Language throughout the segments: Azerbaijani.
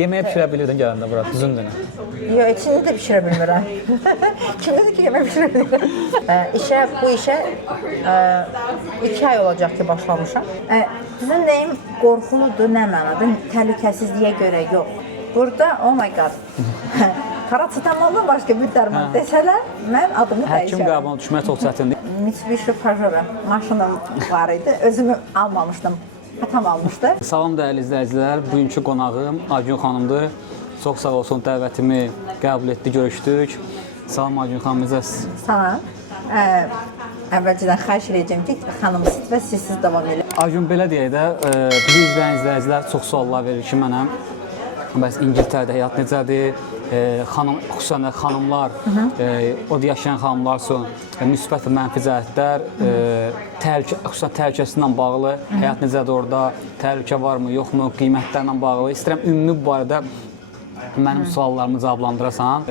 Yeməyə pişirə bilirdin gələndə bura, düzündür. Yox, içini də pişirə bilmirəm. Kim dedi ki, yemək pişirə bilmirəm? Bu işə 2 ay olacaq ki, başlamışam. Düzün deyim, qorxuludur, nə mənada? Təhlükəsizliyə görə yox. Burada, oh my god, parasetamoldan başqa bir dərman desələr, mən adımı dəyişərəm. Həkim qəbuluna düşmək çox çətindir. Mitsubishi Pajero maşınım var idi, özümü almamışdım, atam almışdı. Salam dəyərli izləyicilər, bugünkü qonağım Aygün xanımdır. Çox sağ olsun, dəvətimi qəbul etdi, görüşdük. Salam Aygün xanım, necəsiz? Salam. Əvvəlcədən xahiş edəcəm ki, xanımsız və sizsiz davam edin. Aygün, belə deyək də, bizi izləyən izləyicilər çox suallar verir ki, mənə bəs İngiltərədə həyat necədir? Xüsusən də xanımlar, orada yaşayan xanımlar üçün müsbət və mənfi cəhətlər, xüsusən təhlükəsizliklə bağlı həyat necədir orada, təhlükə varmı, yoxmu, qiymətlərlə bağlı. İstəyirəm ümumi bu barədə mənim suallarımı cavablandırasan.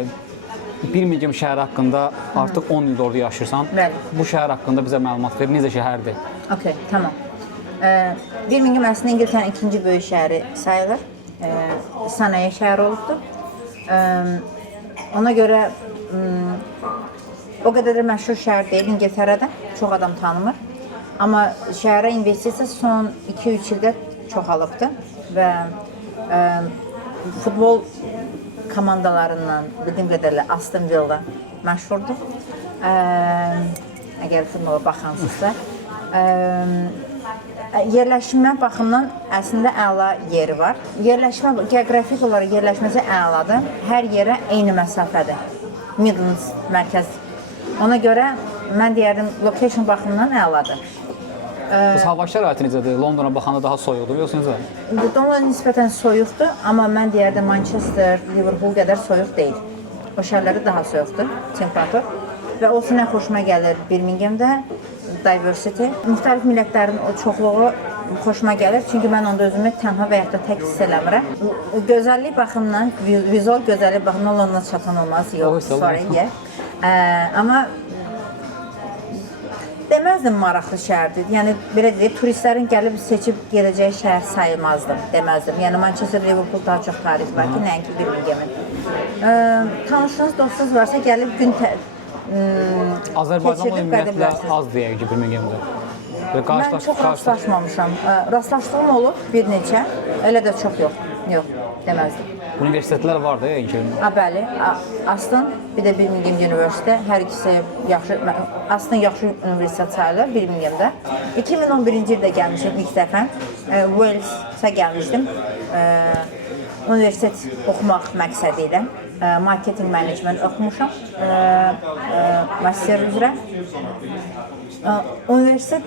Birmingham şəhəri haqqında artıq 10 ildir orada yaşayırsan. Bu şəhər haqqında bizə məlumat ver, necə şəhərdir? Okey, tamam. Birmingham əslində İngiltərin ikinci böyük şəhəri sayılır. Sənaye şəhəri olubdur. Ona görə o qədər də məşhur şəhər deyil İngiltərədə, çox adam tanımır. Amma şəhərə investisiya son 2-3 ildə çoxalıbdır və futbol komandalarından bildiyim qədərlə Aston Villa məşhurdur. Əgər futbola baxansızsa. Yerləşmə baxımdan əslində əla yeri var. Geoqrafik olaraq yerləşməsi əladır. Hər yerə eyni məsafədir. Midlands mərkəz. Ona görə mən deyərdim, location baxımından əladır. Biz hava şəraiti necədir? Londona baxanda daha soyuqdur, yoxsa necə? Londona nisbətən soyuqdur, amma mən deyərdim Manchester, Liverpool qədər soyuq deyil. O şəhərləri daha soyuqdur, temperatur. Və olsun nə xoşuma gəlir Birminghamdə, diversity. Müxtəlif millətlərin o çoxluğu xoşuma gəlir, çünki mən onda özümü tənha və yaxud da tək hiss eləmirəm. Gözəllik baxımından, vizual gözəllik baxımından Londona çatan olmaz, yox, sorry, amma deməzdim maraqlı şəhərdir. Yəni, belə deyək, turistlərin gəlib seçib gedəcəyi şəhər sayılmazdım, deməzdim. Yəni, Manchester, Liverpool daha çox tarix var ki, nəinki Birmingham'in. Tanışınız, dostunuz varsa gəlib gün Azərbaycanla ümumiyyətlə az deyək ki, Birmingham'da. Mən çox rastlaşmamışam. Rastlaşdığım olub bir neçə, elə də çox yox, deməzdim. Universitetlər var da İngiltərədə? Bəli, Aston, bir də Birmingham University, hər ikisi yaxşı, Aston yaxşı universitet sayılır Birmingham'da. 2011-ci ildə gəlmişim ilk dəfə, Wales'a gəlmişdim, universitet oxumaq məqsədi ilə. Marketing management oxumuşam, master üzrə. Universitet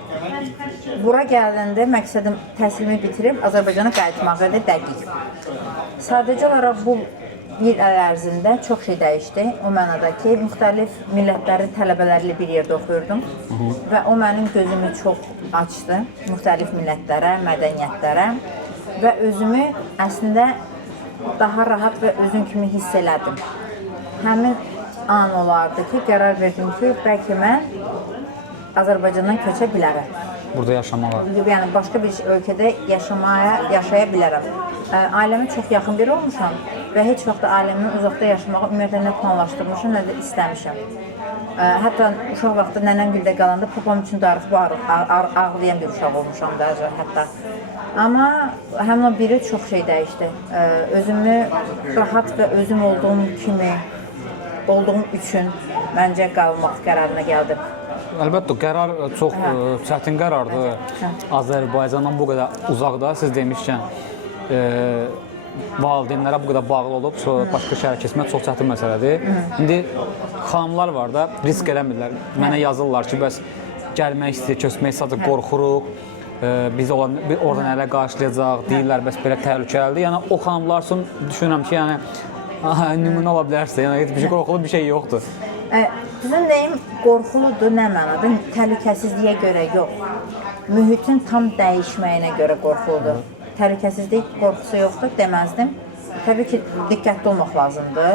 bura gələndə məqsədim təhsilimi bitirib Azərbaycana qayıtmaq idi dəqiq. Sadəcə olaraq bu bir il ərzində çox şey dəyişdi. O mənada ki, müxtəlif millətlərin tələbələrlə bir yerdə oxuyurdum və o mənim gözümü çox açdı müxtəlif millətlərə, mədəniyyətlərə və özümü əslində daha rahat və özüm kimi hiss elədim. Həmin an olardı ki, qərar verdim ki, bəlkə mən Azərbaycandan köçə bilərəm. Burada yaşamağa? Yəni, başqa bir ölkədə yaşaya bilərəm. Ailəmə çox yaxın biri olmuşam və heç vaxt ailəmdən uzaqda yaşamağı ümumiyyətlə nə planlaşdırmışam, nə də istəmişəm. Hətta uşaq vaxtı nənəm güldə qalanda papam üçün darıxıb ağlayan bir uşaq olmuşam da hətta. Amma həmin o biri çox şey dəyişdi. Özümü rahat və özüm olduğum kimi, olduğum üçün məncə qalmaq qərarına gəldim. Əlbəttə, qərar çox çətin qərardır. Azərbaycandan bu qədər uzaqda, siz demişkən, valideynlərə bu qədər bağlı olub, başqa şəhərə keçmək çox çətin məsələdir. İndi xanımlar var da, risk eləmirlər. Mənə yazırlar ki, bəs gəlmək istəyir, köçmək sadəcə qorxuruq. Biz oradan ələ qarşılayacaq, deyirlər, bəs belə təhlükəlidir. Yəni, o xanımlar üçün düşünürəm ki, nümunə ola bilərsə, yəni, bir şey qorxulu bir şey yoxdur. Düzün deyim, qorxuludur, nə mənada? Təhlükəsizliyə görə yox. Mühitin tam dəyişməyinə görə qorxuludur. Təhlükəsizlik qorxusu yoxdur, deməzdim. Təbii ki, diqqətli olmaq lazımdır.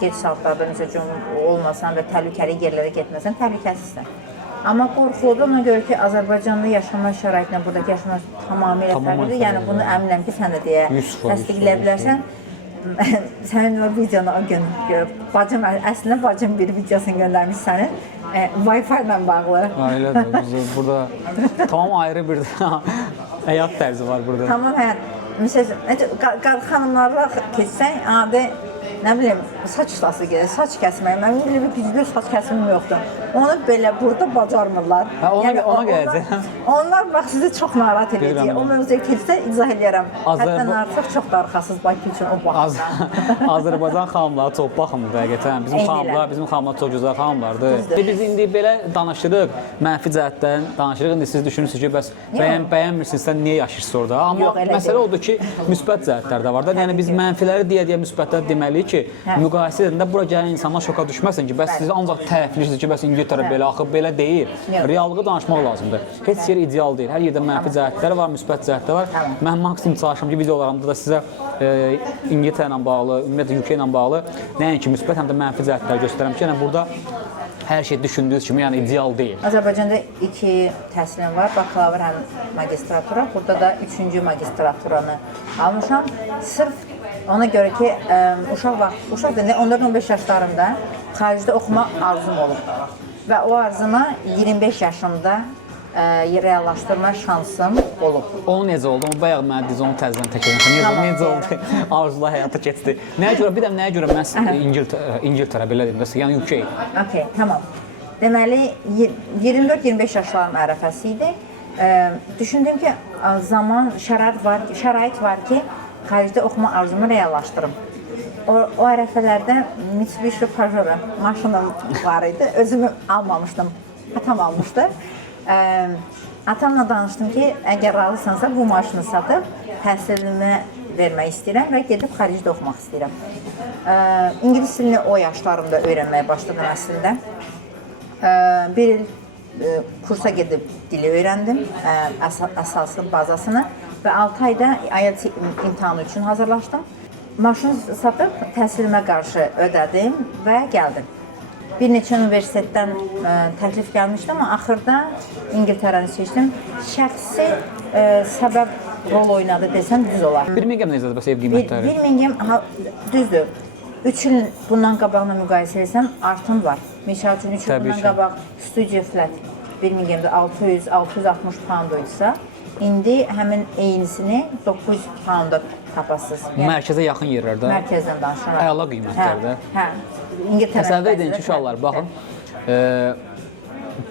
Gec saatlarda, məsəl üçün, olmasan və təhlükəli yerlərə getməsən, təhlükəsizsən. Amma qorxuludur ona görə ki, Azərbaycanda yaşama şəraitinə buradakı yaşama tamamilə fərqlidir. Yəni bunu əminəm ki, sən də deyə 100%, təsdiqləyə bilərsən. Sənin o videonu o gün görüb, bacım, əslində bacım bir videosunu göndərmiş sənin, Wi-Fi ilə bağlı. Ailədir, burada tamam ayrı bir həyat tərzi var burada. Tamam həyat. Məsələn, xanımlarla keçsən, adi, nə bilim, saç ustası gedir, saç kəsmək. Mənim belə bir güclü saç kəsimim yoxdur. Onu belə burada bacarmırlar. Hə, ona gələcək. Onlar bax sizi çox narahat edəcək. O mövzuya keçsə izah edərəm. Həddən artıq çox darıxasız Bakı üçün o baxımdan. Azərbaycan xanımları çox baxımdır həqiqətən. Bizim xanımlar çox gözəl xanımlardır. Biz indi belə danışırıq, mənfi cəhətdən danışırıq. İndi siz düşünürsünüz ki, bəs bəyənmirsinizsə niyə yaşayırsınız orada? Amma məsələ odur ki, müsbət cəhətlər də var da. Yəni biz mənfiləri deyə müsbətləri deməliyik ki, müqayisə edəndə bura gələn insanlar şoka düşməsin ki, bəs siz ancaq tərifləyirsiniz ki, bəs İngiltərə belə, axı belə deyil. Reallığı danışmaq lazımdır. Heç yer ideal deyil. Hər yerdə mənfi cəhətlər var, müsbət cəhətlər var. Mən maksimum çalışıram ki, videolarımda da sizə İngiltərə ilə bağlı, ümumiyyətlə UK ilə bağlı nəinki müsbət, həm də mənfi cəhətləri göstərəm ki, yəni burada hər şey düşündüyünüz kimi, yəni ideal deyil. Azərbaycanda 2 təhsilim var, bakalavr həm magistratura, burada da 3-cü magistraturanı almışam. Sırf ona görə ki, uşaq deyəndə 14-15 yaşlarımda xaricdə oxuma arzum olub və o arzuma 25 yaşımda reallaşdırma şansım olub. O necə oldu? O bayaq mənə diz onu təzədən təkrar necə oldu? Arzular həyata keçdi. Nəyə görə? Bir də nəyə görə mən İngiltərə belə deyim, yəni UK. Okay, tamam. Deməli 24-25 yaşlarım ərəfəsi idi. Düşündüm ki, şərait var ki, xaricdə oxuma arzumu reallaşdırım. O ərəfələrdə Mitsubishi Pajero maşınım var idi. Özümü almamışdım. Atam almışdı. Atamla danışdım ki, əgər razısansa bu maşını satıb təhsilimi vermək istəyirəm və gedib xaricdə oxumaq istəyirəm. İngilis dilini o yaşlarımda öyrənməyə başladım əslində. Bir il kursa gedib dili öyrəndim, əsaslı bazasını və 6 ayda IELTS imtahanı üçün hazırlaşdım. Maşını satıb təhsilimə qarşı ödədim və gəldim. Bir neçə universitetdən təklif gəlmişdi, amma axırda İngiltərəni seçdim. Şəxsi səbəb rol oynadı desəm düz olar. Birmingham necədir bəs ev qiymətləri? Birmingham düzdür. 3 il bundan qabaqla müqayisə etsəm artım var. Misal üçün 3 il bundan qabaq studio flat Birminghamda 600-660 pound idisa, indi həmin eynisini 900 pounda tapasınız. Mərkəzə yaxın yerlərdə. Mərkəzdən danışıram. Əla qiymətlərdə. Hə. İngiltərə. Təsəvvür edin ki, uşaqlar, baxın.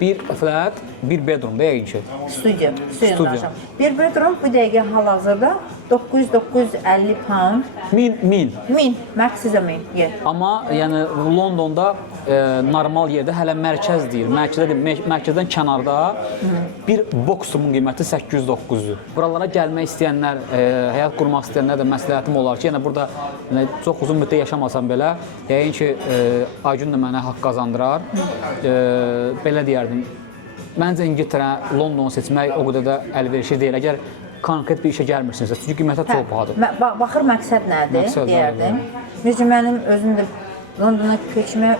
Bir flat, bir bedroom deyək ki. Studio danışıram. Bir bedroom bu dəqiqə hal-hazırda 900-950 pound. Min, məqsizə min. Amma yəni Londonda normal yerdə hələ mərkəz deyil. Mərkəzdən kənarda bir boxumun qiyməti 800-900-dür. Buralara gəlmək istəyənlər, həyat qurmaq istəyənlər də məsləhətim olar ki, yəni burada çox uzun müddət yaşamasam belə, yəqin ki, Aygün də mənə haqq qazandırar. Belə deyərdim. Məncə İngiltərə, Londonu seçmək o qədər də əlverişli deyil. Əgər konkret bir işə gəlmirsinizsə, çünki qiymətlər çox bahadır. Baxır məqsəd nədir, deyərdim. Müzüm mənim özüm də Londona köçməyə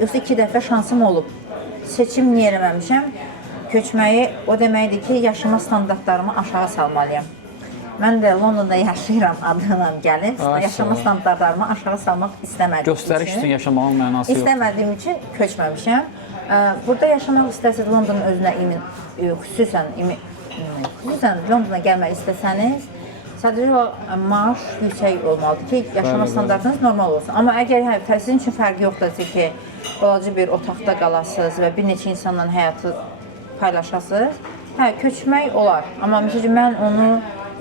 yoxsa 2 dəfə şansım olub. Seçim niyə eləməmişəm? Köçməyi o deməkdir ki, yaşama standartlarımı aşağı salmalıyam. Mən də Londonda yaşayıram adına gəlib, yaşama standartlarımı aşağı salmaq istəmədiyim üçün. Göstəriş üçün yaşamağın mənası yoxdur. İstəmədiyim üçün köçməmişəm. Burada yaşamaq istəsəniz, Londonun özünə xüsusən Londona gəlmək istəsəniz, sadəcə maaş yüksək olmalıdır ki, yaşama standartınız normal olsun. Amma əgər sizin üçün fərqi yoxdursa ki, balaca bir otaqda qalasınız və bir neçə insanla həyatı paylaşasınız, köçmək olar. Amma məsələn, mən onu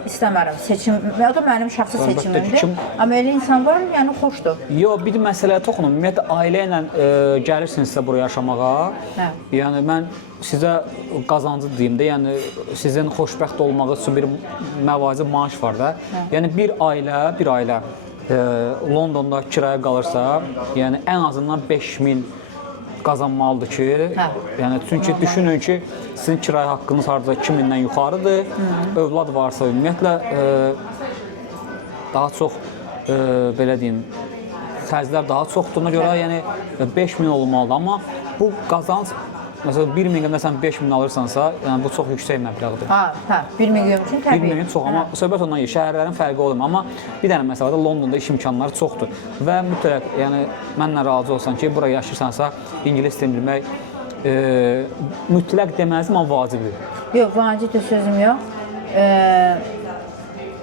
istəmərəm. O da mənim şəxsi seçimimdir. Amma elə insan var, yəni xoşdur. Yox, bir məsələyə toxunum. Ümumiyyətlə, ailə ilə gəlirsinizsə buraya yaşamağa, yəni mən sizə qazancı deyim də, yəni sizin xoşbəxt olmağı üçün bir məvacib maaş var da. Yəni bir ailə Londonda kiraya qalırsa, yəni ən azından 5000 qazanmalıdır ki, yəni çünki düşünün ki, sizin kirayə haqqınız hardasa 2000-dən yuxarıdır, övlad varsa ümumiyyətlə daha çox, belə deyim, xərclər daha çoxdur, ona görə yəni 5000 olmalıdır, amma bu qazanc məsələn 1 milyon sən 5000 alırsansa, yəni bu çox yüksək məbləğdir. Hə, 1 milyon üçün 1 təbii. milyon çox, amma söhbət ondan gedir. Şəhərlərin fərqi olur, amma bir dənə məsələ də Londonda iş imkanları çoxdur və mütləq, yəni mənlə razı olsan ki, bura yaşayırsansa, ingilis dilini bilmək mütləq deməzdim, amma vacibdir. Yox, vacibdir sözüm yox.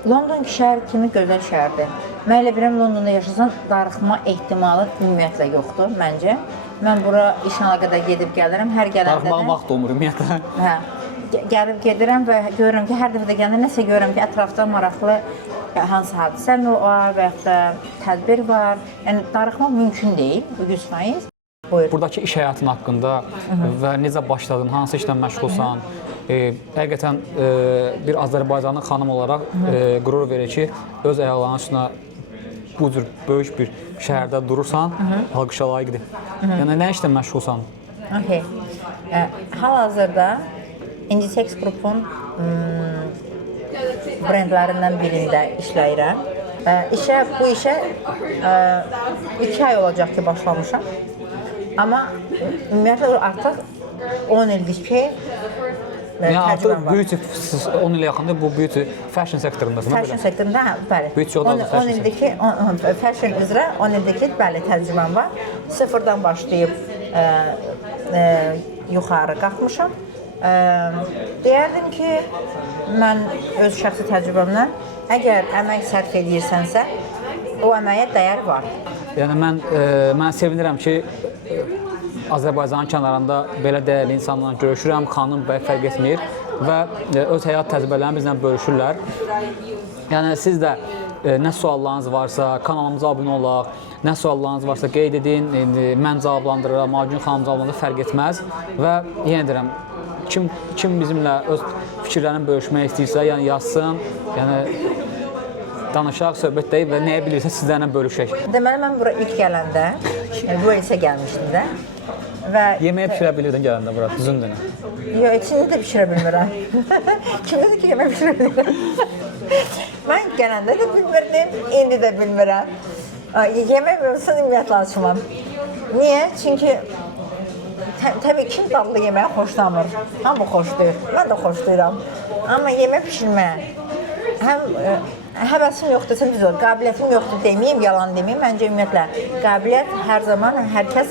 London şəhər kimi gözəl şəhərdir. Mən elə bilirəm Londonda yaşasan darıxma ehtimalı ümumiyyətlə yoxdur məncə. Mən bura iş əlaqədə gedib gəlirəm, hər gələndə də Darıxmağa vaxt olmur ümumiyyətlə. Hə. Gəlib gedirəm və görürəm ki, hər dəfə də gələndə nəsə görürəm ki, ətrafda maraqlı hansı hadisə var və ya da tədbir var. Yəni darıxmaq mümkün deyil, bu 100%. Buyur. Buradakı iş həyatın haqqında və necə başladın, hansı işlə məşğulsan, həqiqətən bir Azərbaycanlı xanım olaraq qürur verir ki, öz ayaqlarının üstünə bu cür böyük bir şəhərdə durursan, alqışa layiqdir. Yəni nə işlə məşğulsan? Okay. Hal-hazırda Inditex qrupun brendlərindən birində işləyirəm. Bu işə 2 ay olacaq ki, başlamışam. Amma ümumiyyətlə artıq 10 ildir ki, Yəni artıq beauty 10 ilə yaxındır bu beauty fashion sektorundasın. Fashion sektorunda, bəli. Beauty 10 ildir ki, fashion üzrə 10 ildir ki, bəli, təcrübəm var. Sıfırdan başlayıb yuxarı qalxmışam. Deyərdim ki, mən öz şəxsi təcrübəmdən əgər əmək sərf edirsənsə, o əməyə dəyər var. Yəni mən sevinirəm ki, Azərbaycanın kənarında belə dəyərli insanlarla görüşürəm, xanım, bəy fərq etmir və öz həyat təcrübələrini bizlə bölüşürlər. Yəni siz də nə suallarınız varsa, kanalımıza abunə olaq, nə suallarınız varsa qeyd edin, mən cavablandırıram, Agün xanım cavablandırır, fərq etməz və yenə deyirəm, kim bizimlə öz fikirlərini bölüşmək istəyirsə, yəni yazsın, yəni danışaq, söhbət deyib və nəyə bilirsə sizlərlə bölüşək. Deməli, mən bura ilk gələndə, bu ilsə gəlmişdim də. Yeməyə pişirə bilirdin gələndə bura, düzündür. Yox, içini də pişirə bilmirəm. Kim dedi ki, yemək pişirə bilmirəm? Mən gələndə də bilmirdim, indi də bilmirəm. Yemək bölümsün ümumiyyətlə açmam. Niyə? Çünki təbii kim dadlı yeməyi xoşlamır. Hamı xoşlayır, mən də xoşlayıram. Amma yemək pişirməyə həm həvəsim yoxdur, sən düz ol, qabiliyyətim yoxdur deməyim, yalan deməyim. Məncə ümumiyyətlə qabiliyyət hər zaman hər kəs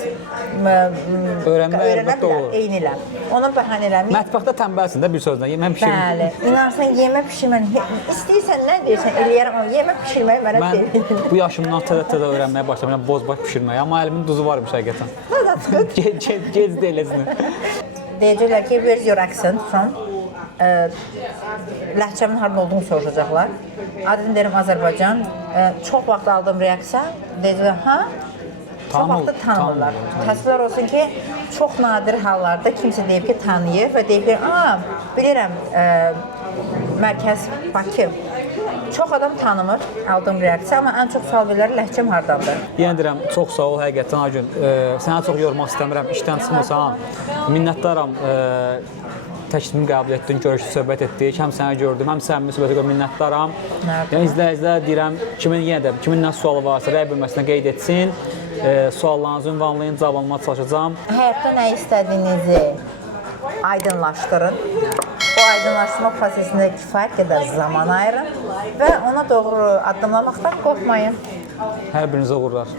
öyrənə bilər, eyni ilə. Ona bəhanə eləməyim. Mətbəxdə tənbəlsin də bir sözlə, yemək pişirmək. Bəli, inanırsan yemək pişirməni, istəyirsən nə deyirsən eləyərəm, amma yemək pişirməyi mənə deyil. Mən bu yaşımdan təzə öyrənməyə başlamışam bozbaş pişirməyi, amma əlimin duzu varmış həqiqətən. Gec deyil əzini. Deyəcəklər ki, where's your accent from? Ləhcəmin harada olduğunu soruşacaqlar. Adını deyirəm Azərbaycan. Çox vaxt aldığım reaksiya deyəcəklər, hə? Çox vaxtı tanımırlar. Təəssüflər olsun ki, çox nadir hallarda kimsə deyib ki, tanıyır və deyib ki, bilirəm, mərkəz Bakı. Çox adam tanımır aldığım reaksiya, amma ən çox sual verirlər, ləhcəm hardandır? Yenə deyirəm, çox sağ ol, həqiqətən Agün. Sənə çox yormaq istəmirəm, işdən çıxmırsan. Minnətdaram. Təklifimi qəbul etdin, görüşdük, söhbət etdik. Həm səni gördüm, həm səmimi söhbətə görə minnətdaram. Yəni izləyicilər deyirəm, kimin nə sualı varsa rəy bölməsinə qeyd etsin. Suallarınızı ünvanlayın, cavablanmağa çalışacağam. Həyatda nə istədiyinizi aydınlaşdırın. O aydınlaşdırma prosesində kifayət qədər zaman ayırın və ona doğru addımlamaqdan qorxmayın. Hər birinizə uğurlar.